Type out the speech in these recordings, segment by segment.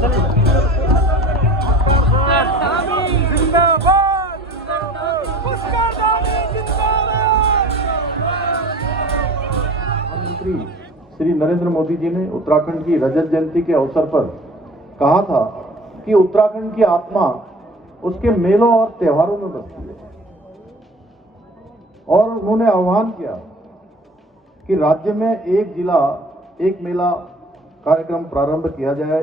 प्रधानमंत्री श्री नरेंद्र मोदी जी ने उत्तराखंड की रजत जयंती के अवसर पर कहा था कि उत्तराखंड की आत्मा उसके मेलों और त्योहारों में बसती है, और उन्होंने आह्वान किया कि राज्य में एक जिला एक मेला कार्यक्रम प्रारंभ किया जाए,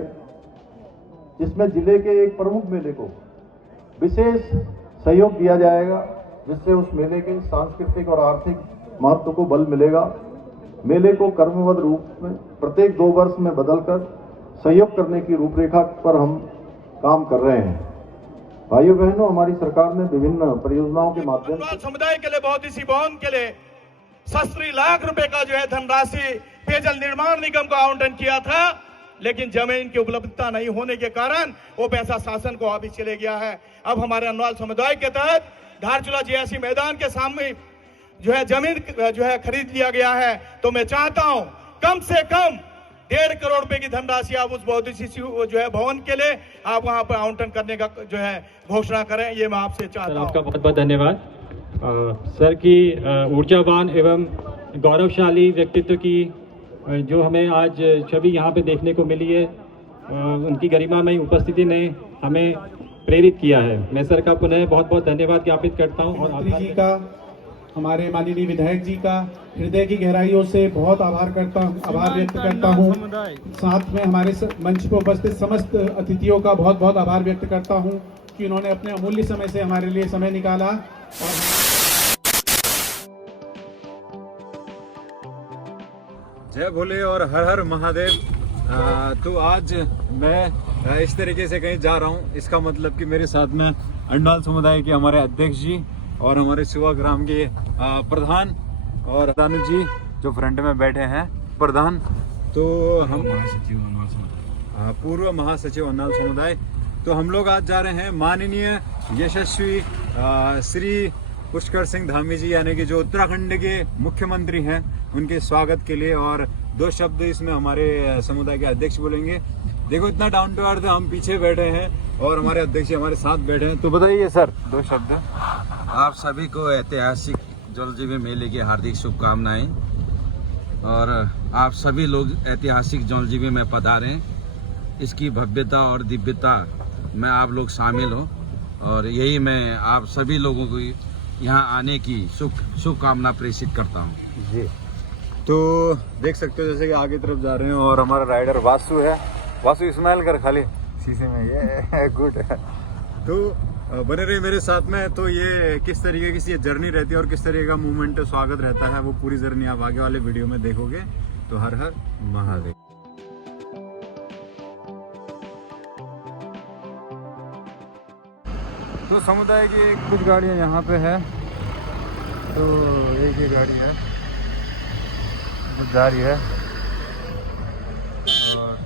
जिसमें जिले के एक प्रमुख मेले को विशेष सहयोग दिया जाएगा, जिससे उस मेले के सांस्कृतिक और आर्थिक महत्व को बल मिलेगा। मेले को कर्मबद्ध रूप में प्रत्येक 2 वर्ष में बदलकर सहयोग करने की रूपरेखा पर हम काम कर रहे हैं। भाइयों बहनों, हमारी सरकार ने विभिन्न परियोजनाओं के माध्यम से समुदाय के लिए बहुत इसी भवन के लिए 70 लाख रुपए का जो है धनराशि पेयजल निर्माण निगम को आवंटन किया था, लेकिन जमीन की उपलब्धता नहीं होने के कारण वो पैसा शासन को वापिस चले गया है। अब हमारे अनवाल समुदाय के तहत धारचूला जीआईसी मैदान के सामने जो है जमीन जो है खरीद लिया गया है, तो मैं चाहता हूं कम से कम 1.5 करोड़ रुपए की धनराशि आप उस बौद्ध शिशु जो है भवन के लिए आप वहां पर आवंटन करने का जो है घोषणा करें, ये मैं आपसे चाहता हूं। आपका बहुत बहुत धन्यवाद सर की ऊर्जावान एवं गौरवशाली व्यक्तित्व की जो हमें आज छवि यहाँ पे देखने को मिली है, उनकी गरिमामय उपस्थिति ने हमें प्रेरित किया है। मैं सर का पुनः बहुत बहुत धन्यवाद ज्ञापित करता हूँ और मंत्री जी का, हमारे माननीय विधायक जी का हृदय की गहराइयों से बहुत आभार व्यक्त करता हूँ। साथ में हमारे मंच पर उपस्थित समस्त अतिथियों का बहुत बहुत आभार व्यक्त करता हूँ कि उन्होंने अपने अमूल्य समय से हमारे लिए समय निकाला। जय भोले और हर हर महादेव। तो आज मैं इस तरीके से कहीं जा रहा हूँ, इसका मतलब कि मेरे साथ में अंडाल समुदाय के हमारे अध्यक्ष जी और हमारे सेवाग्राम के प्रधान और दानू जी जो फ्रंट में बैठे हैं प्रधान, तो हम पूर्व महासचिव अंडाल समुदाय, तो हम लोग आज जा रहे हैं माननीय यशस्वी श्री पुष्कर सिंह धामी जी यानी कि जो उत्तराखंड के मुख्यमंत्री हैं, उनके स्वागत के लिए। और 2 शब्द इसमें हमारे समुदाय के अध्यक्ष बोलेंगे। देखो इतना डाउन टू अर्थ, हम पीछे बैठे हैं और हमारे अध्यक्ष हमारे साथ बैठे हैं, तो बताइए सर 2 शब्द। आप सभी को ऐतिहासिक जल जीवन मेले की हार्दिक शुभकामनाएं, और आप सभी लोग ऐतिहासिक जल जीवन में पधारें। इसकी भव्यता और दिव्यता में आप लोग शामिल हो, और यही मैं आप सभी लोगों को यहाँ आने की शुभकामना प्रेषित करता हूँ जी। तो देख सकते हो जैसे कि आगे तरफ जा रहे हैं और हमारा राइडर वासु है। वासु स्माइल कर खाली शीशे में, ये गुड है। तो बने रहे मेरे साथ में। तो ये किस तरीके की ये जर्नी रहती है और किस तरीके का मूवमेंट स्वागत रहता है, वो पूरी जर्नी आप आगे वाले वीडियो में देखोगे। तो हर हर महादेव। तो समुदाय की कुछ गाड़ियाँ यहाँ पे है, तो एक ही गाड़ी है जा रही है और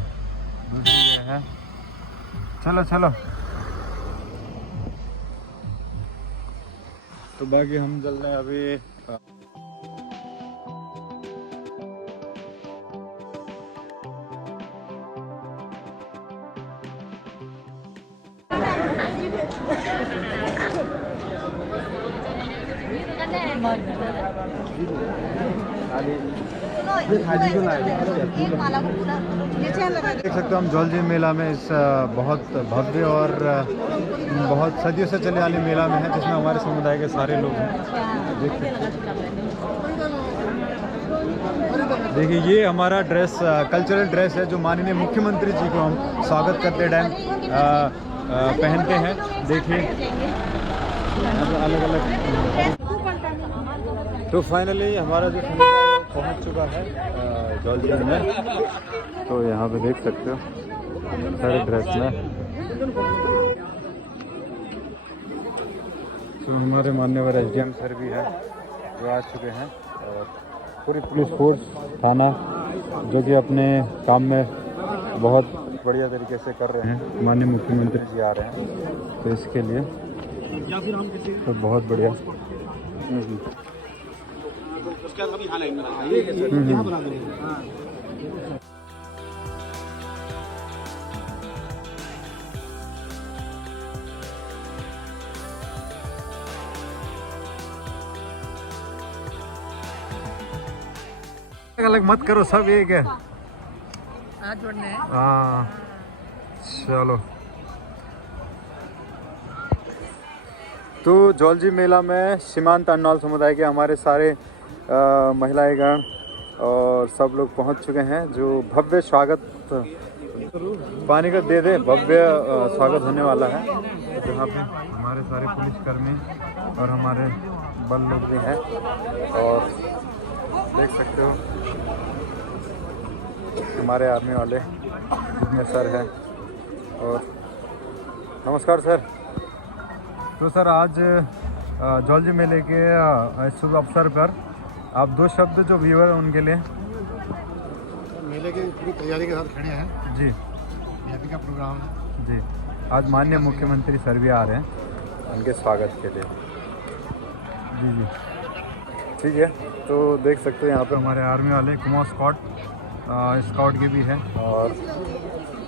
दूसरी ये है। चलो चलो, तो बाकी हम चल रहे हैं अभी। देख सकते हो हम जौलजीबी मेला में इस बहुत भव्य और बहुत सदियों से चले वाले मेला में है, जिसमें हमारे समुदाय के सारे लोग हैं। देखिए ये हमारा ड्रेस कल्चरल ड्रेस है, जो माननीय मुख्यमंत्री जी को हम स्वागत करते टाइम पहनते हैं। देखिए अलग अलग। तो फाइनली हमारा जो समुदाय पहुंच चुका है जौलजीबी में। तो यहाँ पे देख सकते हो सारे ड्रेस में। तो हमारे माननीय एसडीएम सर भी हैं जो आ चुके हैं, और पूरी पुलिस फोर्स थाना जो कि अपने काम में बहुत बढ़िया तरीके से कर रहे हैं। माननीय मुख्यमंत्री जी आ रहे हैं, तो इसके लिए तो बहुत बढ़िया। अलग मत करो, सब एक है। हाथ जोड़ने हैं। हाँ चलो। तो जौलजी मेला में सीमांत अन्नाल समुदाय के हमारे सारे महिलाएगण और सब लोग पहुंच चुके हैं। जो भव्य स्वागत, पानी का दे दे, भव्य स्वागत होने वाला है। जहाँ पे हमारे सारे पुलिसकर्मी और हमारे बल लोग भी हैं और देख सकते हो हमारे आर्मी वाले जितने सर हैं। और नमस्कार सर। तो सर आज जौलजी मेले के शुभ अवसर पर आप दो शब्द जो व्यूअर हैं उनके लिए। मेले की पूरी तैयारी के साथ खड़े हैं जी। हैप्पी का प्रोग्राम जी। आज माननीय मुख्यमंत्री सर भी आ रहे हैं उनके स्वागत के लिए। जी जी ठीक है। तो देख सकते हो यहाँ पे हमारे आर्मी वाले कुमार स्काउट के भी हैं और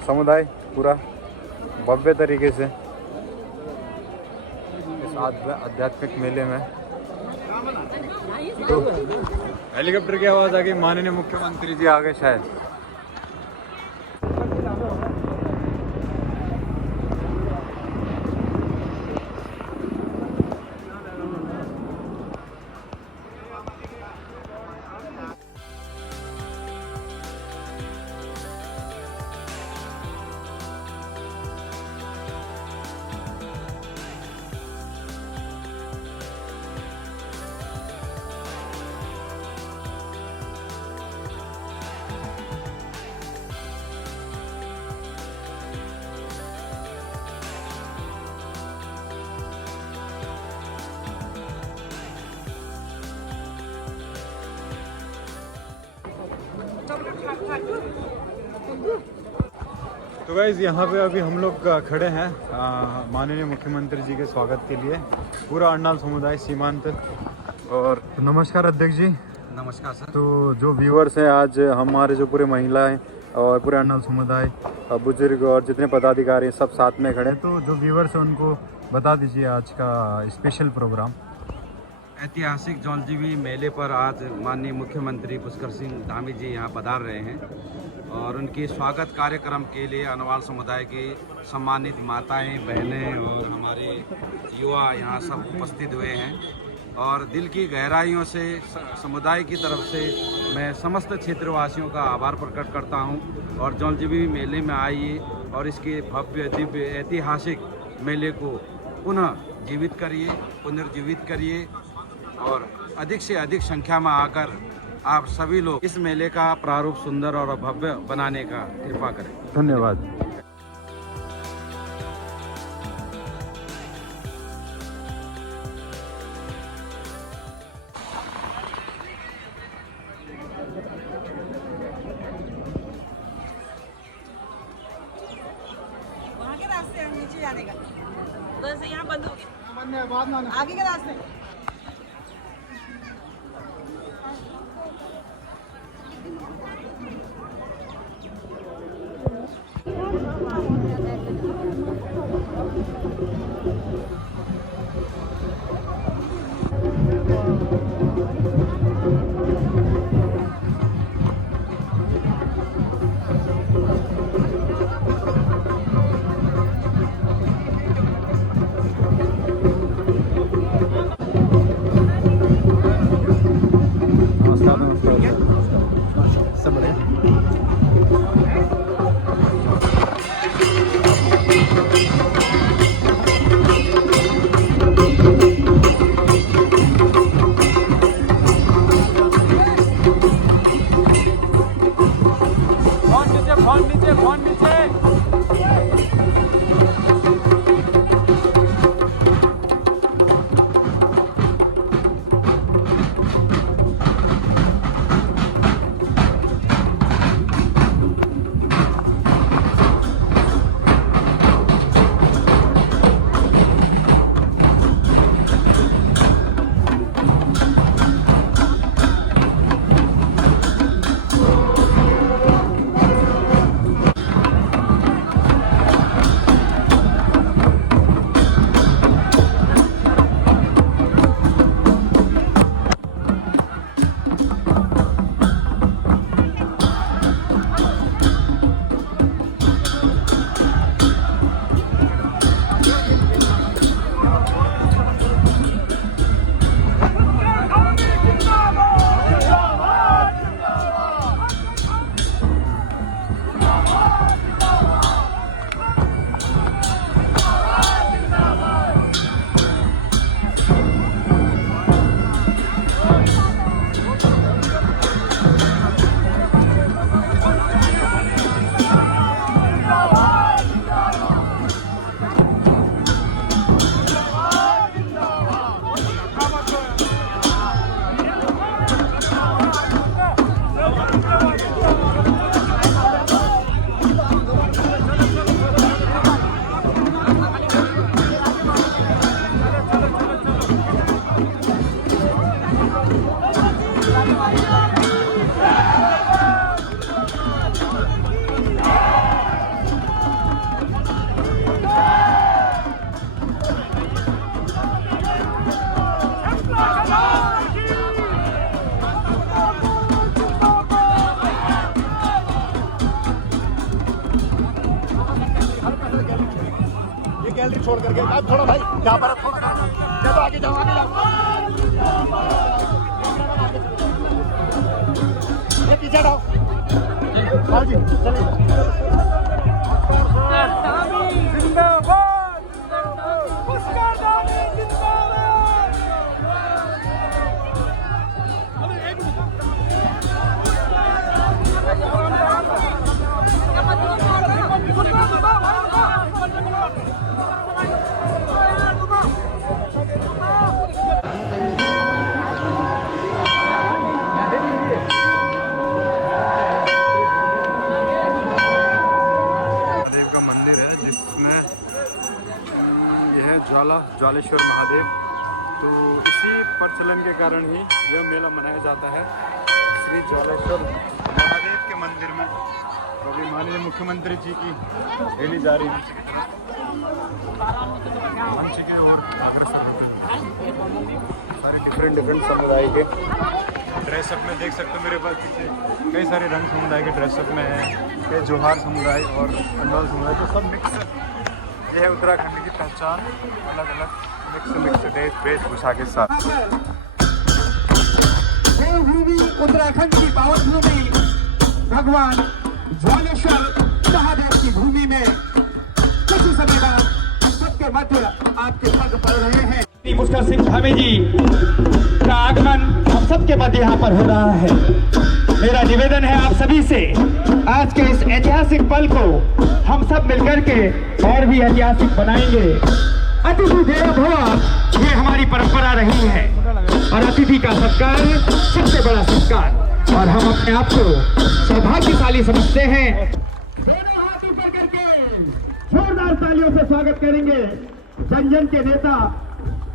समुदाय पूरा भव्य तरीके से इस आध्यात्मिक मेले में। तो हेलीकॉप्टर की आवाज़ आ गई, माननीय मुख्यमंत्री जी आ गए शायद। तो गाइस यहाँ पे अभी हम लोग खड़े हैं माननीय मुख्यमंत्री जी के स्वागत के लिए, पूरा अन्नाल समुदाय सीमांत। और नमस्कार अध्यक्ष जी। नमस्कार सर। तो जो व्यूअर्स हैं, आज हमारे जो पूरे महिलाएं और पूरे अन्नाल समुदाय, बुजुर्ग और जितने पदाधिकारी सब साथ में खड़े हैं, तो जो व्यूअर्स हैं उनको बता दीजिए आज का स्पेशल प्रोग्राम। ऐतिहासिक जौलजीबी मेले पर आज माननीय मुख्यमंत्री पुष्कर सिंह धामी जी यहाँ पधार रहे हैं और उनकी स्वागत कार्यक्रम के लिए अन्नाल समुदाय की सम्मानित माताएं, बहनें और हमारे युवा यहाँ सब उपस्थित हुए हैं। और दिल की गहराइयों से समुदाय की तरफ से मैं समस्त क्षेत्रवासियों का आभार प्रकट करता हूँ। और जौलजीबी मेले में आइए और इसके भव्य दिव्य ऐतिहासिक मेले को पुनः जीवित करिए, पुनर्जीवित करिए और अधिक से अधिक संख्या में आकर आप सभी लोग इस मेले का प्रारूप सुंदर और भव्य बनाने का कृपा करें। धन्यवाद। वहाँ के रास्ते हैं नीचे जाने का, तो ऐसे यहाँ बंद हो गया, आगे के रास्ते। सब बढ़िया। गैलरी छोड़ करके आप थोड़ा भाई यहाँ पर थोड़ा चलो आगे जाओ आगे जाओ ये पीछे हटाओ हाँ जी महादेव का मंदिर है जिसमें यह है ज्वालेश्वर महादेव। तो इसी प्रचलन के कारण ही यह मेला मनाया जाता है श्री ज्वालेश्वर महादेव के मंदिर में। तो अभी माननीय मुख्यमंत्री जी की रैली जा रही है मंच के और अग्रसर सारे डिफरेंट समुदाय के ड्रेसअप में देख सकते हो मेरे पास पीछे कई सारे रंग समुदाय के ड्रेसअप में है, कई जोहार समुदाय और कंडौल समुदाय, तो सब मिक्स। यह है उत्तराखंड की पहचान, अलग अलग मिक्स वेशभूषा के साथ। देवभूमि उत्तराखंड की पावन भूमि भगवान ज्वालेश्वर महादेव की भूमि में कुछ समय बाद सबके मध्य आपके पग पड़ रहे हैं। पुष्कर सिंह धामी जी का आगमन हम सबके मध्य यहाँ पर हो रहा है। मेरा निवेदन है आप सभी से, आज के इस ऐतिहासिक पल को हम सब मिलकर के और भी ऐतिहासिक बनाएंगे। अतिथि देवो भव ये हमारी परंपरा रही है और अतिथि का सत्कार सबसे बड़ा सत्कार, और हम अपने आप को सौभाग्यशाली समझते हैं। दोनों हाथ ऊपर करके जोरदार तालियों से स्वागत करेंगे जन जन के नेता,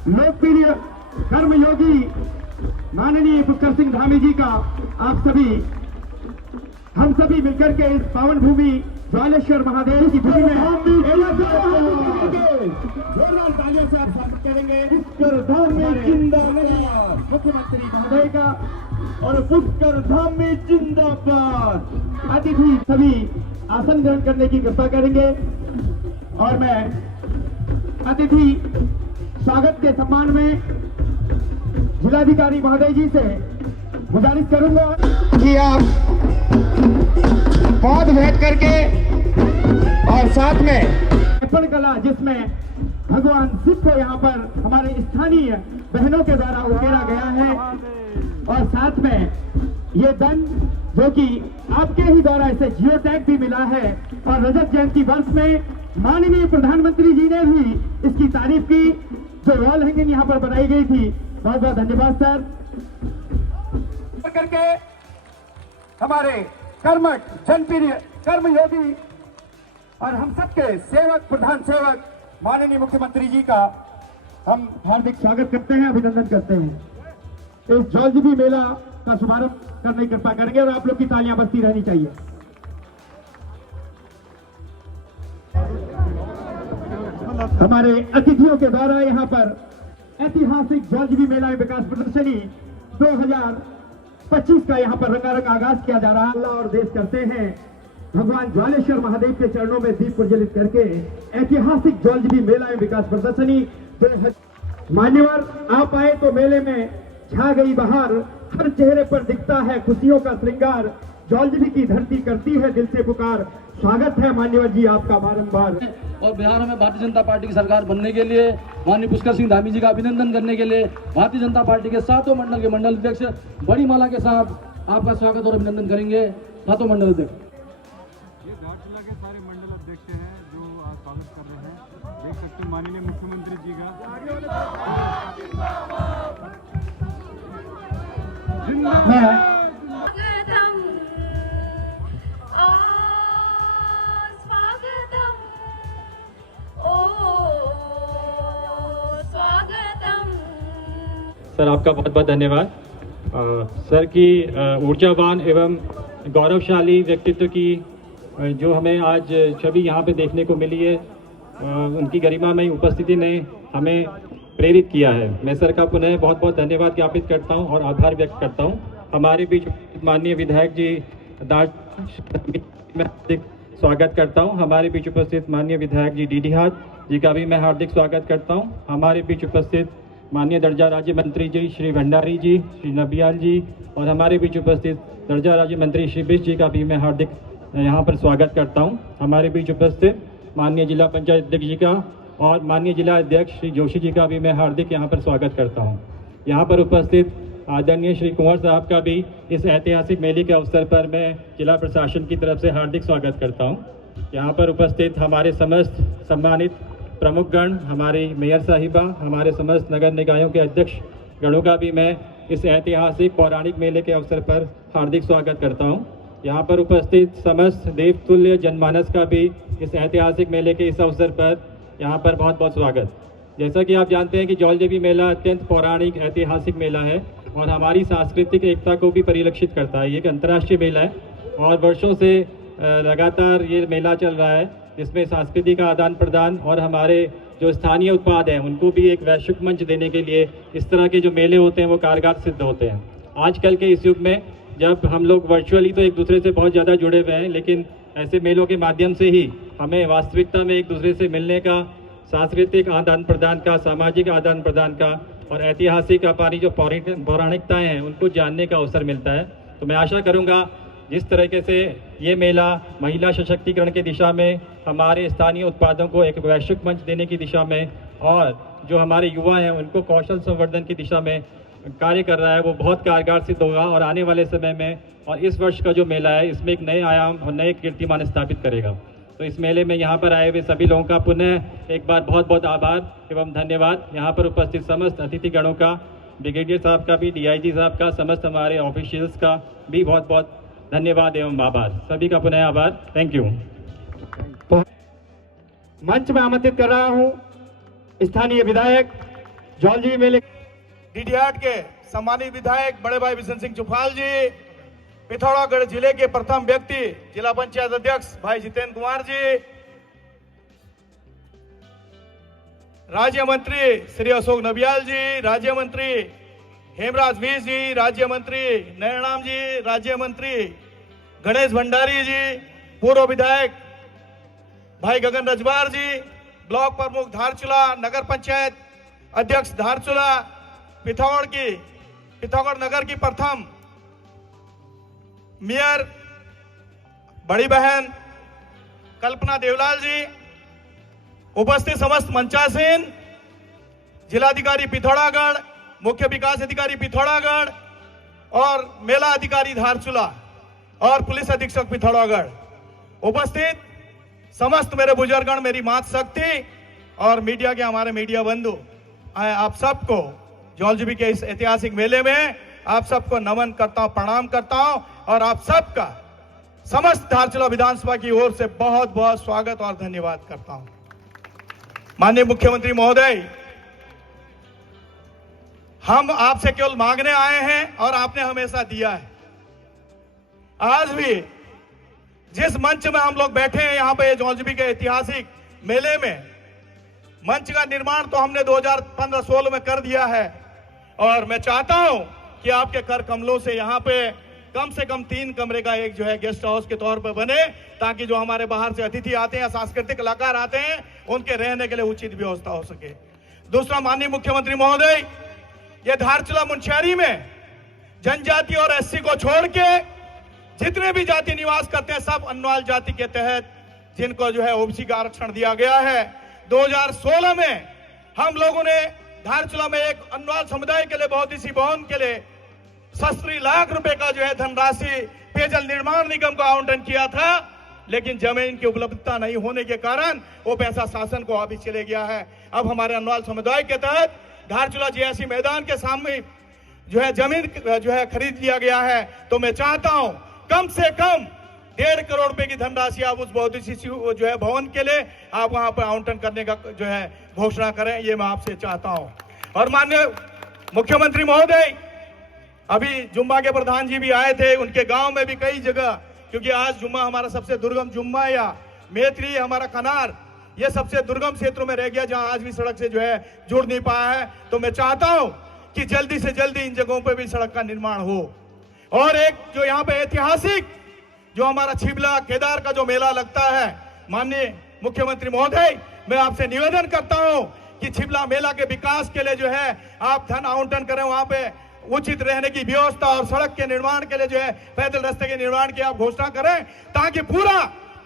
लोकप्रिय कर्मयोगी माननीय पुष्कर सिंह धामी जी का आप सभी हम सभी मिलकर के इस पावन भूमि ज्वालेश्वर महादेव की भूमि में जोरदार तालियों से आप स्वागत करेंगे पुष्कर धामी जिंदाबाद मुख्यमंत्री महोदय का, और पुष्कर धामी जिंदाबाद। अतिथि सभी आसन ग्रहण करने की कृपा करेंगे और मैं अतिथि स्वागत के सम्मान में जिलाधिकारी महोदय जी से गुजारिश करूंगा कि आप पौध भेंट करके और साथ में अर्पण कला जिसमें भगवान शिव को यहाँ पर हमारे स्थानीय बहनों के द्वारा उकेरा गया है, और साथ में ये दंड जो कि आपके ही द्वारा इसे जियो टैग भी मिला है, और रजत जयंती वर्ष में माननीय प्रधानमंत्री जी ने भी इसकी तारीफ की, जो वॉल हैंगिंग यहाँ पर बनाई गई थी। बहुत बहुत धन्यवाद सर। करके हमारे कर्मठ जनप्रिय कर्मयोगी और हम सबके सेवक प्रधान सेवक माननीय मुख्यमंत्री जी का हम हार्दिक स्वागत करते हैं, अभिनंदन करते हैं। इस जौलजीबी मेला का शुभारंभ करने की कृपा करेंगे और आप लोग की तालियां बजती रहनी चाहिए। हमारे अतिथियों के द्वारा यहाँ पर ऐतिहासिक ज्वालेश्वर मेला विकास प्रदर्शनी 2025 का यहाँ पर रंगारंग आगाज किया जा रहा है। अल्लाह और देश करते हैं भगवान ज्वालेश्वर महादेव के चरणों में दीप प्रज्वलित करके ऐतिहासिक ज्वालेश्वर मेला विकास प्रदर्शनी। मान्यवर आप आए तो मेले में छा गई बहार, हर चेहरे पर दिखता है खुशियों का श्रृंगार, ज्वालेश्वर की धरती करती है दिल से पुकार। स्वागत है मान्यवर जी आपका बारंबार। और बिहार में भारतीय जनता पार्टी की सरकार बनने के लिए माननीय पुष्कर सिंह धामी जी का अभिनंदन करने के लिए भारतीय जनता पार्टी के सातों मंडल के मंडल अध्यक्ष बड़ी माला के साथ आपका स्वागत और अभिनंदन करेंगे। सातों मंडल अध्यक्ष, ये घाटशिला के सारे मंडल अध्यक्ष हैं जो स्वागत कर रहे हैं। देख सकते हैं माननीय मुख्यमंत्री जी का सर आपका बहुत बहुत धन्यवाद। सर की ऊर्जावान एवं गौरवशाली व्यक्तित्व की जो हमें आज छवि यहाँ पे देखने को मिली है, उनकी गरिमामय उपस्थिति ने हमें प्रेरित किया है। मैं सर का पुनः बहुत बहुत धन्यवाद ज्ञापित करता हूँ और आभार व्यक्त करता हूँ। हमारे बीच माननीय विधायक जी दास स्वागत करता हूं। हमारे बीच उपस्थित माननीय विधायक जी डीडी हाथ जी का भी मैं हार्दिक स्वागत करता हूं। हमारे बीच उपस्थित माननीय दर्जा राज्य मंत्री जी श्री भंडारी जी, श्री नबियाल जी और हमारे बीच उपस्थित दर्जा राज्य मंत्री श्री बिश जी का भी मैं हार्दिक यहाँ पर स्वागत करता हूँ। हमारे बीच उपस्थित माननीय जिला पंचायत अध्यक्ष जी का और माननीय जिला अध्यक्ष श्री जोशी जी का भी मैं हार्दिक यहाँ पर स्वागत करता हूँ। यहाँ पर उपस्थित आदरणीय श्री कुंवर साहब का भी इस ऐतिहासिक मेले के अवसर पर मैं जिला प्रशासन की तरफ से हार्दिक स्वागत करता हूँ। यहाँ पर उपस्थित हमारे समस्त सम्मानित प्रमुख गण, हमारी मेयर साहिबा, हमारे समस्त नगर निकायों के अध्यक्ष गणों का भी मैं इस ऐतिहासिक पौराणिक मेले के अवसर पर हार्दिक स्वागत करता हूँ। यहाँ पर उपस्थित समस्त देवतुल्य जनमानस का भी इस ऐतिहासिक मेले के इस अवसर पर यहाँ पर बहुत बहुत स्वागत। जैसा कि आप जानते हैं कि जौलजीबी मेला अत्यंत पौराणिक ऐतिहासिक मेला है और हमारी सांस्कृतिक एकता को भी परिलक्षित करता है। ये एक अंतर्राष्ट्रीय मेला है और वर्षों से लगातार ये मेला चल रहा है, जिसमें संस्कृति का आदान प्रदान और हमारे जो स्थानीय उत्पाद हैं उनको भी एक वैश्विक मंच देने के लिए इस तरह के जो मेले होते हैं वो कारगर सिद्ध होते हैं। आजकल के इस युग में जब हम लोग वर्चुअली तो एक दूसरे से बहुत ज़्यादा जुड़े हुए हैं, लेकिन ऐसे मेलों के माध्यम से ही हमें वास्तविकता में एक दूसरे से मिलने का, सांस्कृतिक आदान प्रदान का, सामाजिक आदान प्रदान का और ऐतिहासिक हमारी जो पौराणिकताएँ हैं उनको जानने का अवसर मिलता है। तो मैं आशा करूँगा जिस तरीके से ये मेला महिला सशक्तिकरण की दिशा में, हमारे स्थानीय उत्पादों को एक वैश्विक मंच देने की दिशा में और जो हमारे युवा हैं उनको कौशल संवर्धन की दिशा में कार्य कर रहा है, वो बहुत कारगर सिद्ध होगा और आने वाले समय में और इस वर्ष का जो मेला है इसमें एक नए आयाम और नए कीर्तिमान स्थापित करेगा। तो इस मेले में यहाँ पर आए हुए सभी लोगों का पुनः एक बार बहुत बहुत आभार एवं धन्यवाद। यहाँ पर उपस्थित समस्त अतिथिगणों का, ब्रिगेडियर साहब का भी, DIG साहब का, समस्त हमारे ऑफिशियल्स का भी बहुत बहुत धन्यवाद एवं आभार। सभी का पुनः आभार। Thank you. मंच में आमंत्रित कर रहा हूं स्थानीय विधायक जौलजीबी मेले डीडीहाट के सम्मानित विधायक बड़े भाई बिशन सिंह चुफाल जी, पिथौरागढ़ जिले के प्रथम व्यक्ति जिला पंचायत अध्यक्ष भाई जितेंद्र कुमार जी, राज्य मंत्री श्री अशोक नबियाल जी, राज्य मंत्री हेमराज वीस जी, राज्य मंत्री नयनाम जी, राज्य मंत्री गणेश भंडारी जी, पूर्व विधायक भाई गगन रजवार जी, ब्लॉक प्रमुख धारचूला, नगर पंचायत अध्यक्ष धारचूला, पिथौरागढ़ नगर की प्रथम मेयर बड़ी बहन कल्पना देवलाल जी, उपस्थित समस्त मंचासीन, जिलाधिकारी पिथौरागढ़, मुख्य विकास अधिकारी पिथौरागढ़ और मेला अधिकारी धारचूला और पुलिस अधीक्षक पिथौरागढ़, उपस्थित समस्त मेरे बुजुर्गगण, मेरी मात शक्ति और मीडिया के हमारे मीडिया बंधु, आप सबको जौलजीबी के इस ऐतिहासिक मेले में आप सबको नमन करता हूं, प्रणाम करता हूं और आप सबका समस्त धारचूला विधानसभा की ओर से बहुत बहुत स्वागत और धन्यवाद करता हूं। माननीय मुख्यमंत्री महोदय, हम आपसे केवल मांगने आए हैं और आपने हमेशा दिया है। आज भी जिस मंच में हम लोग बैठे हैं यहाँ पे जौलजीबी के ऐतिहासिक मेले में, मंच का निर्माण तो हमने 2015-16 में कर दिया है और मैं चाहता हूं कि आपके कर कमलों से यहाँ पे कम से कम 3 कमरे का एक जो है गेस्ट हाउस के तौर पर बने, ताकि जो हमारे बाहर से अतिथि आते हैं, सांस्कृतिक कलाकार आते हैं, उनके रहने के लिए उचित व्यवस्था हो सके। दूसरा, माननीय मुख्यमंत्री महोदय, ये धारचूला मुंशियारी में जनजाति और SC को छोड़ के जितने भी जाति निवास करते हैं सब अन्वाल जाति के तहत जिनको जो है OBC का आरक्षण दिया गया है। 2016 में हम लोगों ने धारचूला में एक अन्वाल समुदाय के लिए बहुत सी भवन के लिए 70 लाख रुपए का जो है धनराशि पेयजल निर्माण निगम को आवंटन किया था, लेकिन जमीन की उपलब्धता नहीं होने के कारण वो पैसा शासन को वापिस चले गया है। अब हमारे अन्वाल समुदाय के तहत धारचूला JIC मैदान के सामने जो है जमीन जो है खरीद लिया गया है। तो मैं चाहता हूं कम से कम 1.5 करोड़ रुपए की धनराशि आप उस बहुत सी जो है भवन के लिए आप वहां पर आवंटन करने का जो है घोषणा करें, ये मैं आपसे चाहता हूं। और माननीय मुख्यमंत्री महोदय, अभी जुम्मा के प्रधान जी भी आए थे, उनके गांव में भी कई जगह, क्योंकि आज जुम्मा हमारा सबसे दुर्गम, जुम्मा या मेत्री हमारा कनार, ये सबसे दुर्गम क्षेत्रों में रह गया जहां आज भी सड़क से जो है जुड़ नहीं पाया है। तो मैं चाहता हूं कि जल्दी से जल्दी इन जगहों पर भी सड़क का निर्माण हो। और एक जो यहाँ पे ऐतिहासिक जो हमारा छिबला केदार का जो मेला लगता है, माननीय मुख्यमंत्री महोदय, मैं आपसे निवेदन करता हूं कि छिबला मेला के विकास के लिए जो है आप धन आवंटन करें, वहां पे उचित रहने की व्यवस्था और सड़क के निर्माण के लिए जो है पैदल रास्ते के निर्माण की आप घोषणा करें, ताकि पूरा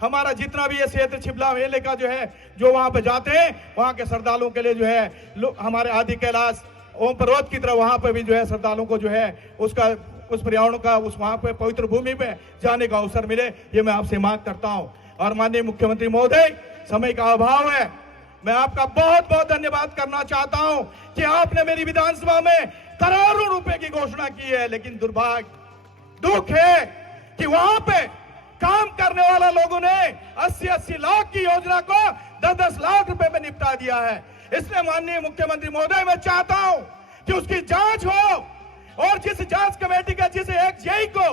हमारा जितना भी ये क्षेत्र छिबला मेले का जो है, जो वहां पे जाते हैं वहां के श्रद्धालुओं के लिए जो है हमारे आदि कैलाश ओम पर्वत की तरह वहां पे भी जो है श्रद्धालुओं को जो है उसका उस पर्यावरण का उस वहां पे पवित्र भूमि में जाने का अवसर मिले, ये मैं आपसे मांग करता हूं। और माननीय मुख्यमंत्री महोदय, समय का अभाव है, मैं आपका बहुत बहुत धन्यवाद करना चाहता हूं कि आपने मेरी विधानसभा में करोड़ों रुपए की घोषणा की है, लेकिन दुर्भाग्य दुख है कि वहां पे काम करने वाला लोगों ने 80-80 लाख की योजना को 10-10 लाख रुपए में निपटा दिया है। इसलिए माननीय मुख्यमंत्री महोदय, मैं चाहता हूं कि उसकी जांच हो, और जिस जांच कमेटी का जिस एक जेई को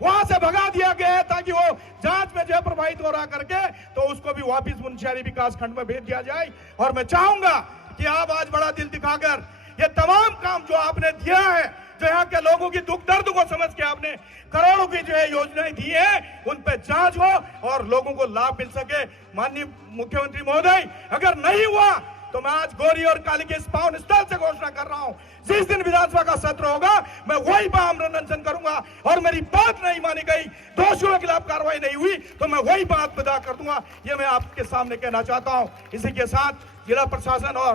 वहां से भगा दिया गया है, ताकि वो जांच में जो है प्रभावित हो रहा करके, तो उसको भी वापिस मुनस्यारी विकास खंड में भेज दिया जाए। और मैं चाहूंगा कि आप आज बड़ा दिल दिखाकर ये तमाम काम जो आपने दिया है, जो यहाँ के लोगों की दुख दर्द को समझ के आपने करोड़ों की जो है योजनाएं दी है, उन पे जांच हो और लोगों को लाभ मिल सके। माननीय मुख्यमंत्री महोदय, अगर नहीं हुआ तो मैं आज गोरी और काली के इस पावन स्थल से घोषणा कर रहा हूं, जिस दिन विधानसभा का सत्र होगा मैं वही आमरण अनशन करूंगा, और मेरी बात नहीं मानी गई, दोषियों के खिलाफ कार्रवाई नहीं हुई तो मैं वही बात विदा कर दूंगा। ये मैं आपके सामने कहना चाहता हूं। इसी के साथ जिला प्रशासन और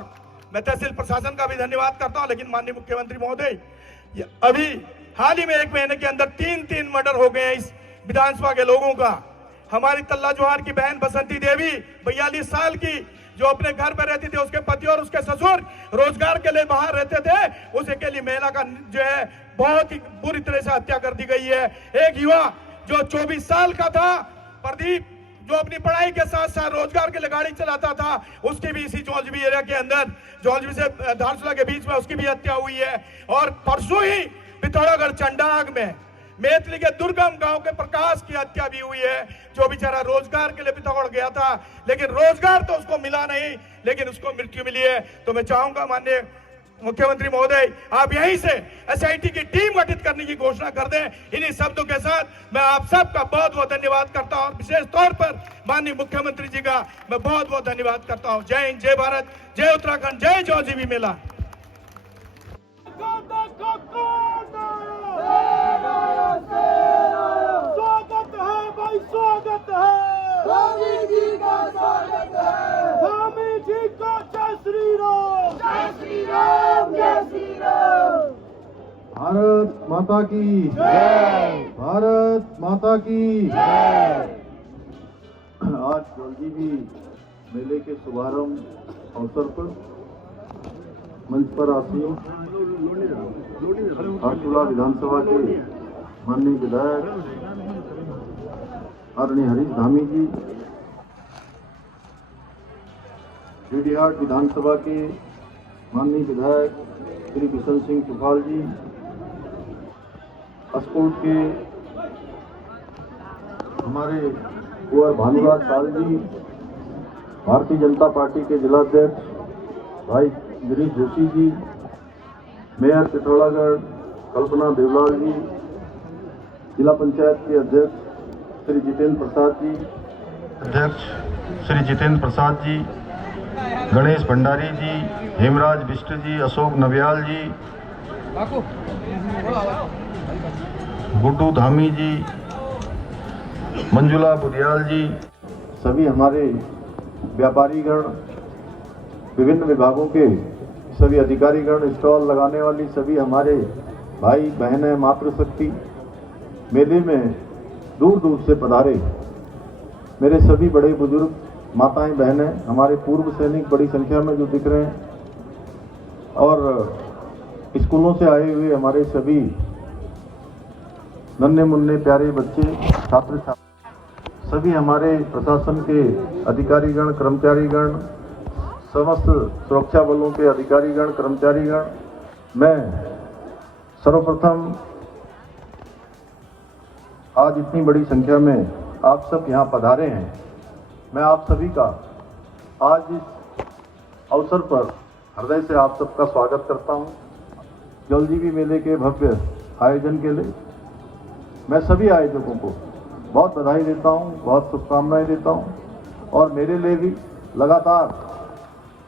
मैं तहसील प्रशासन का भी धन्यवाद करता हूं। लेकिन माननीय मुख्यमंत्री महोदय, अभी हाल ही में 1 महीने के अंदर 3 मर्डर हो गए हैं इस विधानसभा के लोगों का। हमारी तल्ला जोहार की बहन बसंती देवी 42 साल की, जो अपने घर पर रहती थी, उसके पति और उसके ससुर रोजगार के लिए बाहर रहते थे, उसे के लिए महिला का जो है बहुत ही बुरी तरह से हत्या कर दी गई है। एक युवा जो 24 साल का था, प्रदीप, जो अपनी पढ़ाई के साथ साथ रोजगार के लिए गाड़ी चलाता था, उसकी भी इसी जौलजीबी एरिया के अंदर, जौलजीबी से धारचूला के बीच में उसकी भी हत्या हुई है। और परसों ही पिथौरागढ़ चंडाग में मैथिली के दुर्गम गांव के प्रकाश की हत्या भी हुई है, जो बेचारा रोजगार के लिए पिथौरागढ़ गया था, लेकिन रोजगार तो उसको मिला नहीं, लेकिन उसको मृत्यु मिली है। तो मैं चाहूंगा माननीय मुख्यमंत्री महोदय, आप यहीं से एसआईटी की टीम गठित करने की घोषणा कर दें। इन्हीं शब्दों के साथ मैं आप सबका बहुत बहुत धन्यवाद करता हूं, विशेष तौर पर माननीय मुख्यमंत्री जी का मैं बहुत बहुत धन्यवाद करता हूं। जय हिंद, जय भारत, जय उत्तराखंड, जय जौलजीबी मेला। स्वागत है भाई, स्वागत है, स्वामी जी का स्वागत है, स्वामी जी को जय श्री राम, जय श्री राम, जय श्री राम। भारत माता की जय, भारत माता की जय। आज जौलजीबी मेले के शुभारंभ अवसर पर मंच पर आसीन धारचूला विधानसभा के माननीय विधायक आदरणीय हरीश धामी जी, डीडीहाट विधानसभा के माननीय विधायक श्री बिशन सिंह चुफाल जी, अस्कोट के हमारे कुंवर भानुराज पाल जी, भारतीय जनता पार्टी के जिलाध्यक्ष भाई गिरीश जोशी जी, मेयर पिथौरागढ़ कल्पना देवलाल जी, जिला पंचायत के अध्यक्ष श्री जितेंद्र प्रसाद जी, गणेश भंडारी जी, हेमराज बिष्ट जी, अशोक नव्याल जी, गुड्डू धामी जी, मंजुला बुधियाल जी, सभी हमारे व्यापारीगण, विभिन्न विभागों के सभी अधिकारीगण, स्टॉल लगाने वाली सभी हमारे भाई बहनें, मातृशक्ति, मेले में दूर दूर से पधारे मेरे सभी बड़े बुजुर्ग, माताएं, बहनें, हमारे पूर्व सैनिक बड़ी संख्या में जो दिख रहे हैं, और स्कूलों से आए हुए हमारे सभी नन्हे मुन्ने प्यारे बच्चे, छात्र छात्रा, सभी हमारे प्रशासन के अधिकारीगण, कर्मचारीगण, समस्त सुरक्षा बलों के अधिकारीगण, कर्मचारीगण, मैं सर्वप्रथम आज इतनी बड़ी संख्या में आप सब यहाँ पधारे हैं, मैं आप सभी का आज इस अवसर पर हृदय से आप सबका स्वागत करता हूँ। जौलजीबी मेले के भव्य आयोजन के लिए मैं सभी आयोजकों को बहुत बधाई देता हूँ, बहुत शुभकामनाएं देता हूँ। और मेरे लिए भी लगातार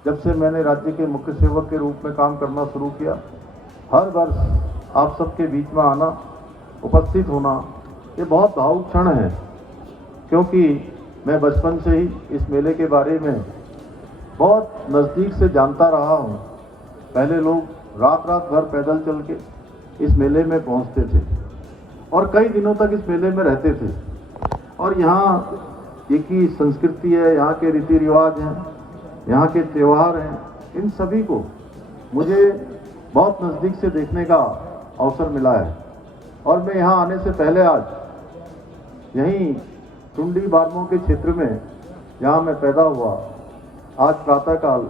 जब से मैंने राज्य के मुख्य सेवक के रूप में काम करना शुरू किया, हर वर्ष आप सबके बीच में आना, उपस्थित होना, ये बहुत भावुक क्षण है, क्योंकि मैं बचपन से ही इस मेले के बारे में बहुत नज़दीक से जानता रहा हूँ। पहले लोग रात रात भर पैदल चल के इस मेले में पहुँचते थे और कई दिनों तक इस मेले में रहते थे। और यहाँ की संस्कृति है, यहाँ के रीति रिवाज हैं, यहाँ के त्यौहार हैं, इन सभी को मुझे बहुत नज़दीक से देखने का अवसर मिला है। और मैं यहाँ आने से पहले आज यहीं टुंडी बारमो के क्षेत्र में जहाँ मैं पैदा हुआ, आज प्रातःकाल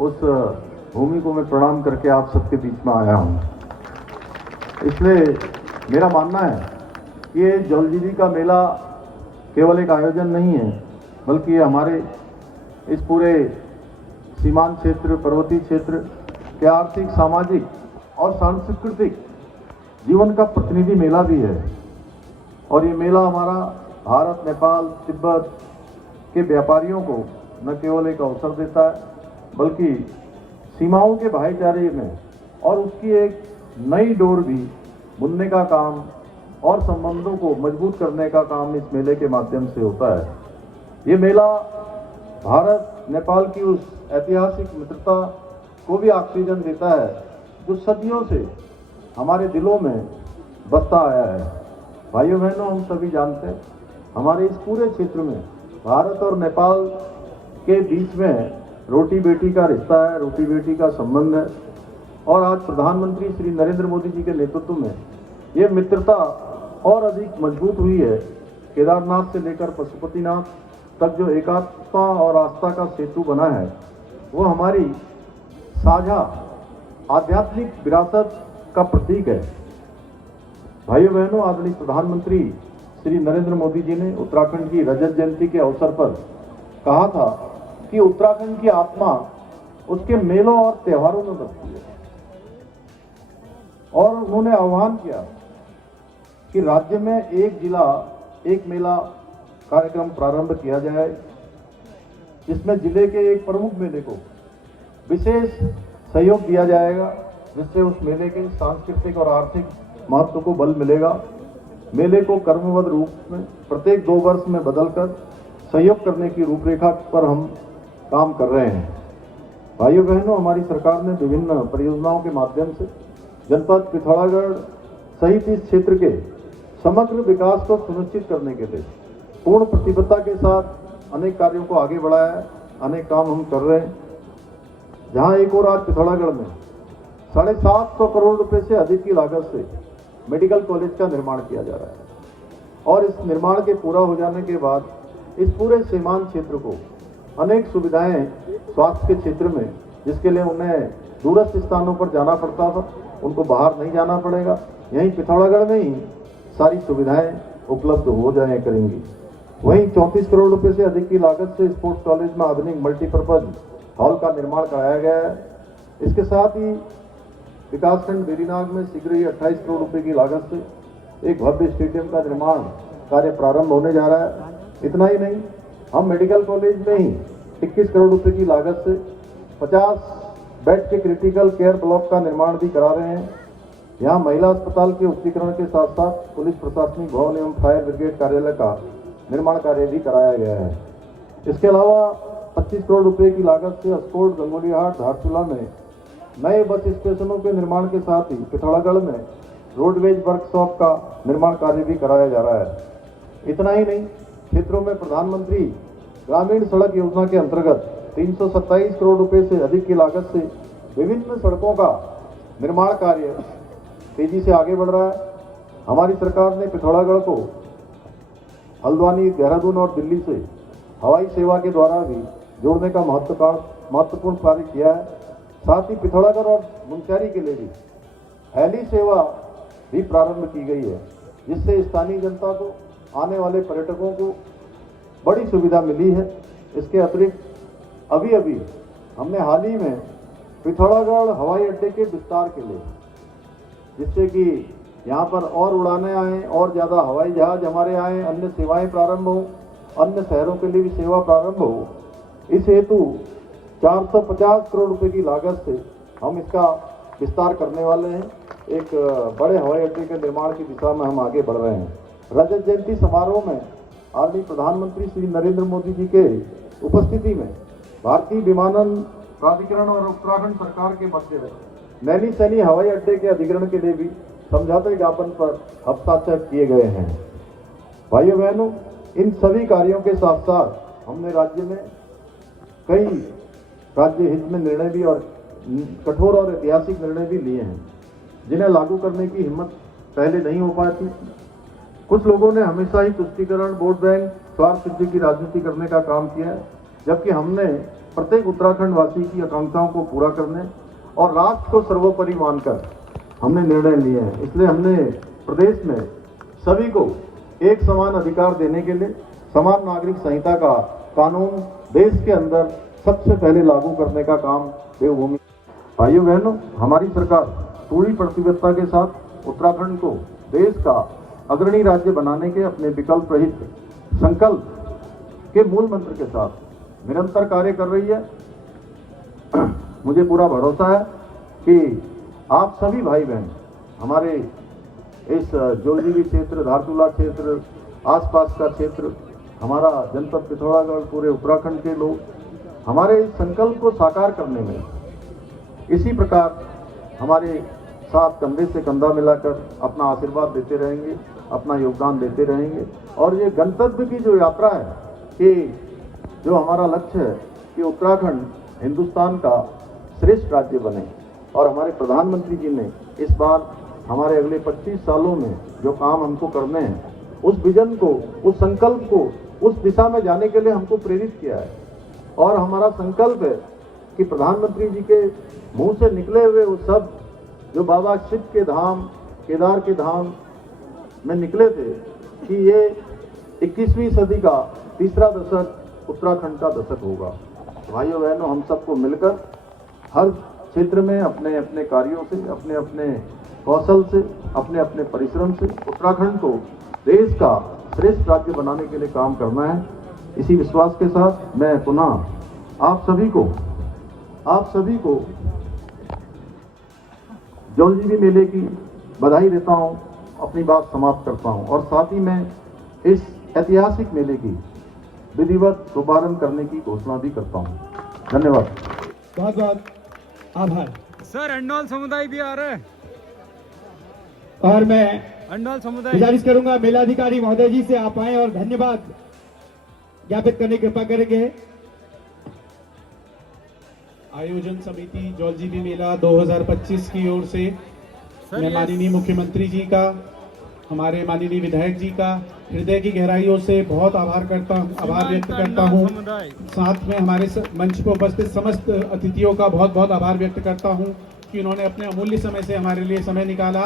उस भूमि को मैं प्रणाम करके आप सबके बीच में आया हूँ। इसलिए मेरा मानना है कि ये जलजीवी का मेला केवल एक आयोजन नहीं है, बल्कि ये हमारे इस पूरे सीमांत क्षेत्र, पर्वतीय क्षेत्र के आर्थिक, सामाजिक और सांस्कृतिक जीवन का प्रतिनिधि मेला भी है। और ये मेला हमारा भारत, नेपाल, तिब्बत के व्यापारियों को न केवल एक अवसर देता है, बल्कि सीमाओं के भाईचारे में और उसकी एक नई डोर भी बुनने का काम और संबंधों को मजबूत करने का काम इस मेले के माध्यम से होता है। ये मेला भारत नेपाल की उस ऐतिहासिक मित्रता को भी ऑक्सीजन देता है जो सदियों से हमारे दिलों में बसता आया है। भाइयों बहनों, हम सभी जानते हैं हमारे इस पूरे क्षेत्र में भारत और नेपाल के बीच में रोटी बेटी का रिश्ता है, रोटी बेटी का संबंध है। और आज प्रधानमंत्री श्री नरेंद्र मोदी जी के नेतृत्व में ये मित्रता और अधिक मजबूत हुई है। केदारनाथ से लेकर पशुपतिनाथ तक जो एकात्मता और आस्था का सेतु बना है, वो हमारी साझा आध्यात्मिक विरासत का प्रतीक है। भाइयों बहनों, आदरणीय प्रधानमंत्री श्री नरेंद्र मोदी जी ने उत्तराखंड की रजत जयंती के अवसर पर कहा था कि उत्तराखंड की आत्मा उसके मेलों और त्योहारों में बसती है। और उन्होंने आह्वान किया कि राज्य में एक जिला एक मेला कार्यक्रम प्रारंभ किया जाए, जिसमें जिले के एक प्रमुख मेले को विशेष सहयोग दिया जाएगा, जिससे उस मेले के सांस्कृतिक और आर्थिक महत्व को बल मिलेगा। मेले को कर्मबद्ध रूप में प्रत्येक 2 वर्ष में बदलकर सहयोग करने की रूपरेखा पर हम काम कर रहे हैं। भाइयों बहनों, हमारी सरकार ने विभिन्न परियोजनाओं के माध्यम से जनपद पिथौरागढ़ सहित इस क्षेत्र के समग्र विकास को सुनिश्चित करने के लिए पूर्ण प्रतिबद्धता के साथ अनेक कार्यों को आगे बढ़ाया है। अनेक काम हम कर रहे हैं। जहां एक और आज पिथौरागढ़ में 750 करोड़ रुपए से अधिक की लागत से मेडिकल कॉलेज का निर्माण किया जा रहा है। और इस निर्माण के पूरा हो जाने के बाद इस पूरे सीमांत क्षेत्र को अनेक सुविधाएं स्वास्थ्य के क्षेत्र में, जिसके लिए उन्हें दूरस्थ स्थानों पर जाना पड़ता था, उनको बाहर नहीं जाना पड़ेगा। यहीं पिथौरागढ़ में ही सारी सुविधाएं उपलब्ध हो जाए करेंगी। वहीं 34 करोड़ रुपए से अधिक की लागत से स्पोर्ट्स कॉलेज में आधुनिक मल्टीपर्पज हॉल का निर्माण कराया गया है। इसके साथ ही विकासखंड वेरीनाग में शीघ्र ही 28 करोड़ रुपए की लागत से एक भव्य स्टेडियम का निर्माण कार्य प्रारंभ होने जा रहा है। इतना ही नहीं, हम मेडिकल कॉलेज में ही 21 करोड़ रुपए की लागत से 50 बेड के क्रिटिकल केयर ब्लॉक का निर्माण भी करा रहे हैं। यहाँ महिला अस्पताल के उच्चीकरण के साथ साथ पुलिस प्रशासनिक भवन एवं फायर ब्रिगेड कार्यालय का निर्माण कार्य भी कराया गया है। इसके अलावा 25 करोड़ रुपए की लागत से अस्कोट, गंगोलीहाट, धारचूला में नए बस स्टेशनों के निर्माण के साथ ही पिथौरागढ़ में रोडवेज वर्कशॉप का निर्माण कार्य भी कराया जा रहा है। इतना ही नहीं, क्षेत्रों में प्रधानमंत्री ग्रामीण सड़क योजना के अंतर्गत 327 करोड़ रुपए से अधिक की लागत से विभिन्न सड़कों का निर्माण कार्य तेजी से आगे बढ़ रहा है। हमारी सरकार ने पिथौरागढ़ को हल्द्वानी, देहरादून और दिल्ली से हवाई सेवा के द्वारा भी जोड़ने का महत्वपूर्ण कार्य किया है। साथ ही पिथौरागढ़ और मुनस्यारी के लिए भी हेली सेवा भी प्रारंभ की गई है, जिससे स्थानीय जनता को, आने वाले पर्यटकों को बड़ी सुविधा मिली है। इसके अतिरिक्त अभी हमने हाल ही में पिथौरागढ़ हवाई अड्डे के विस्तार के लिए, जिससे कि यहाँ पर और उड़ानें आएँ, और ज़्यादा हवाई जहाज हमारे आएँ, अन्य सेवाएं प्रारंभ हो, अन्य शहरों के लिए भी सेवा प्रारंभ हो। इस हेतु 450 करोड़ रुपए की लागत से हम इसका विस्तार करने वाले हैं। एक बड़े हवाई अड्डे के निर्माण की दिशा में हम आगे बढ़ रहे हैं। रजत जयंती समारोह में आदरणीय प्रधानमंत्री श्री नरेंद्र मोदी जी के उपस्थिति में भारतीय विमानन प्राधिकरण और उत्तराखंड सरकार के मध्य नैनी सैनी हवाई अड्डे के अधिग्रहण के लिए भी समझौते ज्ञापन पर हस्ताक्षर किए गए हैं। भाइयों बहनों, इन सभी कार्यों के साथ साथ हमने राज्य में कई राज्य हित में निर्णय भी और कठोर और ऐतिहासिक निर्णय भी लिए हैं, जिन्हें लागू करने की हिम्मत पहले नहीं हो पाती। कुछ लोगों ने हमेशा ही तुष्टीकरण, वोट बैंक, स्वार्थ सिद्धि की राजनीति करने का काम किया है, जबकि हमने प्रत्येक उत्तराखंड वासी की आकांक्षाओं को पूरा करने और राष्ट्र को सर्वोपरि मानकर हमने निर्णय लिए हैं। इसलिए हमने प्रदेश में सभी को एक समान अधिकार देने के लिए समान नागरिक संहिता का कानून देश के अंदर सबसे पहले लागू करने का काम देवभूमि। भाइयों बहनों, हमारी सरकार पूरी प्रतिबद्धता के साथ उत्तराखंड को देश का अग्रणी राज्य बनाने के अपने विकल्प रहित संकल्प के मूल मंत्र के साथ निरंतर कार्य कर रही है। मुझे पूरा भरोसा है कि आप सभी भाई बहन हमारे इस जोलजीबी क्षेत्र, धारचूला क्षेत्र, आसपास का क्षेत्र, हमारा जनपद पिथौरागढ़, पूरे उत्तराखंड के लोग हमारे इस संकल्प को साकार करने में इसी प्रकार हमारे साथ कंधे से कंधा मिलाकर अपना आशीर्वाद देते रहेंगे, अपना योगदान देते रहेंगे। और ये गंतव्य की जो यात्रा है, कि जो हमारा लक्ष्य है कि उत्तराखंड हिंदुस्तान का श्रेष्ठ राज्य बने, और हमारे प्रधानमंत्री जी ने इस बार हमारे अगले 25 सालों में जो काम हमको करने हैं, उस विजन को, उस संकल्प को, उस दिशा में जाने के लिए हमको प्रेरित किया है। और हमारा संकल्प है कि प्रधानमंत्री जी के मुंह से निकले हुए वो शब्द जो बाबा शिव के धाम, केदार के धाम में निकले थे, कि ये 21वीं सदी का तीसरा दशक उत्तराखंड का दशक होगा। भाइयों बहनों, हम सबको मिलकर हर क्षेत्र में अपने अपने कार्यों से, अपने अपने कौशल से, अपने अपने परिश्रम से उत्तराखंड को देश का श्रेष्ठ राज्य बनाने के लिए काम करना है। इसी विश्वास के साथ मैं पुनः आप सभी को जोलजीबी मेले की बधाई देता हूं, अपनी बात समाप्त करता हूं, और साथ ही मैं इस ऐतिहासिक मेले की विधिवत शुभारंभ करने की घोषणा भी करता हूं। धन्यवाद। बहुत बहुत आभार। सर अंडौल समुदाय भी आ रहे हैं, और मैं अंडौल समुदाय गुजारिश करूंगा मेलाधिकारी महोदय जी से आप आए और धन्यवाद ज्ञापित करने की कृपा करेंगे। आयोजन समिति जोलजीबी मेला 2025 की ओर से मैं माननीय मुख्यमंत्री जी का, हमारे माननीय विधायक जी का हृदय की गहराइयों से बहुत आभार व्यक्त करता हूं। साथ में हमारे मंच पर उपस्थित समस्त अतिथियों का बहुत बहुत आभार व्यक्त करता हूं कि उन्होंने अपने अमूल्य समय से हमारे लिए समय निकाला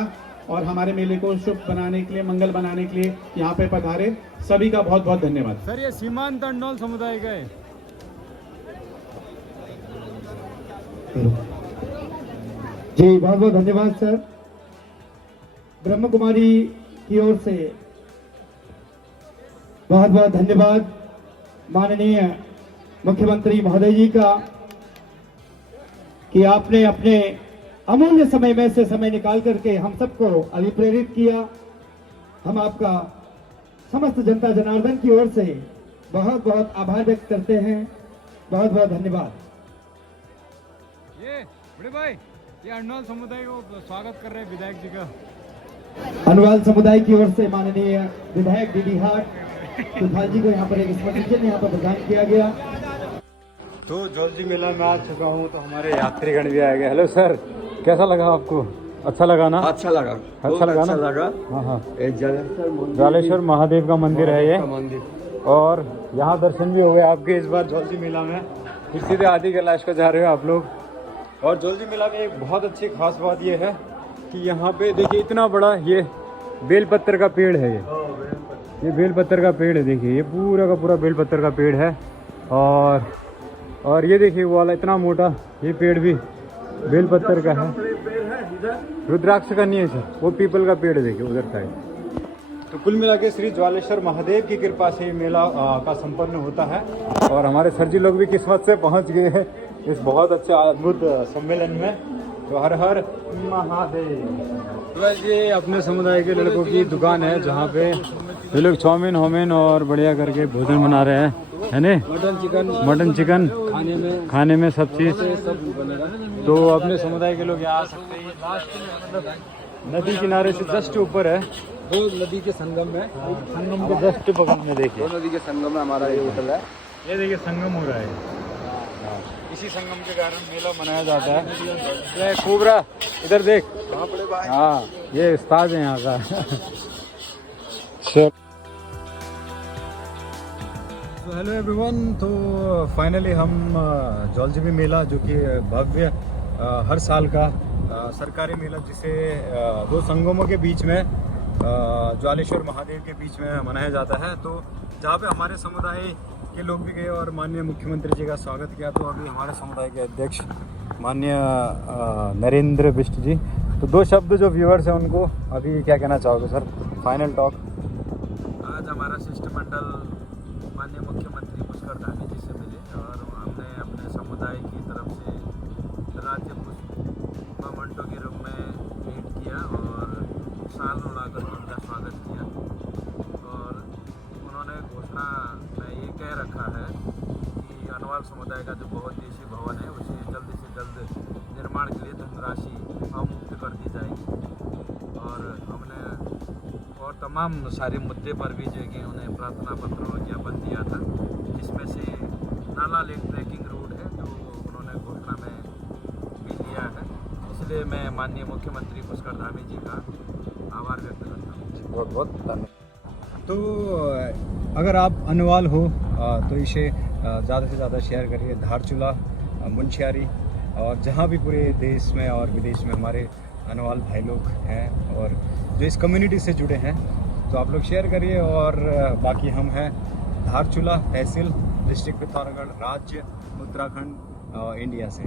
और हमारे मेले को शुभ बनाने के लिए, मंगल बनाने के लिए यहाँ पे पधारे। सभी का बहुत बहुत धन्यवाद। सर, ये सीमांत अंडौल समुदाय का है। जी बहुत बहुत धन्यवाद सर। ब्रह्म कुमारी की ओर से बहुत बहुत धन्यवाद माननीय मुख्यमंत्री महोदय जी का, कि आपने अपने अमूल्य समय में से समय निकाल करके हम सबको अभिप्रेरित किया। हम आपका समस्त जनता जनार्दन की ओर से बहुत बहुत आभार व्यक्त करते हैं। बहुत बहुत धन्यवाद। ये बड़े भाई, ये अंडौल समुदाय को स्वागत कर रहे हैं विधायक जी का। अनुवाल समुदाय की ओर से माननीय विधायक डीडी हाट सुधाल जी को यहाँ पर एक स्मृति चिन्ह यहाँ पर प्रदान किया गया। तो जोलजी मेला में आ चुका हूँ, तो हमारे यात्रीगण भी आए गए। हेलो सर, कैसा लगा आपको? अच्छा लगा ना? अच्छा लगा ना? हाँ, जालेश्वर महादेव का मंदिर है ये मंदिर, और यहाँ दर्शन भी हो गए आपके इस बार जोलजी मेला में। फिर सीधे आदि कैलाश को जा रहे हो आप लोग। और जोलजी मेला में एक बहुत अच्छी खास बात ये है कि यहाँ पे देखिए इतना बड़ा ये बेलपत्र का पेड़ है। ये बेलपत्र का पेड़ है, देखिए ये पूरा का पूरा बेलपत्र का पेड़ है। और ये देखिए वो वाला इतना मोटा ये पेड़ भी बेलपत्र का है। रुद्राक्ष का नहीं है सर, वो पीपल का पेड़ देखिए उधर साइड। तो कुल मिला के श्री ज्वालेश्वर महादेव की कृपा से ये मेला का संपन्न होता है और हमारे सर जी लोग भी किस्मत से पहुंच गए हैं इस बहुत अच्छा अद्भुत सम्मेलन में। तो हर हर महादेव। तो ये अपने समुदाय के लड़कों की दुकान है जहाँ पे ये लोग चाउमीन होमिन और बढ़िया करके भोजन बना रहे हैं, है ना? मटन चिकन खाने में सब चीज़। तो अपने समुदाय के लोग यहाँ आ सकते हैं। लास्ट में मतलब नदी किनारे से जस्ट ऊपर है, दो नदी के संगम में, संगम के जस्ट बगल में देखिए, दो नदी के संगम में हमारा ये होटल है। ये देखिए संगम हो रहा है। इसी संगम के कारण मेला मनाया जाता है। ये खूब रहा, इधर देख। हाँ, ये उस्ताद है यहाँ का। तो हेलो एवरीवन, तो फाइनली हम जौलजीबी मेला जो कि भव्य हर साल का सरकारी मेला जिसे दो संगमों के बीच में ज्वालेश्वर महादेव के बीच में मनाया जाता है, तो जहाँ पे हमारे समुदाय के लोग भी गए और माननीय मुख्यमंत्री जी का स्वागत किया। तो अभी हमारे समुदाय के अध्यक्ष माननीय नरेंद्र बिष्ट जी, तो दो शब्द जो व्यूअर्स हैं उनको अभी क्या कहना चाहोगे सर, फाइनल टॉक? आज हमारा शिष्टमंडल माननीय मुख्यमंत्री पुष्कर धामी जी से मिले और हमने अपने समुदाय की तरफ से राज्य पुष्प मंटो के रूप में भेंट किया और साल उड़ाकर उनका स्वागत किया। और उन्होंने घोषणा में ये कह रखा है कि अनवाल समुदाय का जो बहुउद्देशीय भवन है उसे जल्द से जल्द निर्माण के लिए धनराशि अवमुक्त कर दी जाएगी। और हमने और तमाम सारे मुद्दे पर भी जो कि उन्हें प्रार्थना पत्र और ज्ञापन दिया था, जिसमें से नाला लेक ट्रैकिंग रोड है जो उन्होंने घोषणा में भी लिया है। इसलिए मैं माननीय मुख्यमंत्री पुष्कर धामी जी का आभार व्यक्त करता हूँ। बहुत बहुत धन्यवाद। तो अगर आप अनवाल हो तो इसे ज़्यादा से ज़्यादा शेयर करिए। धारचूला, मुंशियारी और जहाँ भी पूरे देश में और विदेश में हमारे अनवाल भाई लोग हैं और जो इस कम्युनिटी से जुड़े हैं, तो आप लोग शेयर करिए। और बाकी हम हैं धारचूला तहसील, डिस्ट्रिक्ट पिथौरागढ़, राज्य उत्तराखंड, इंडिया से।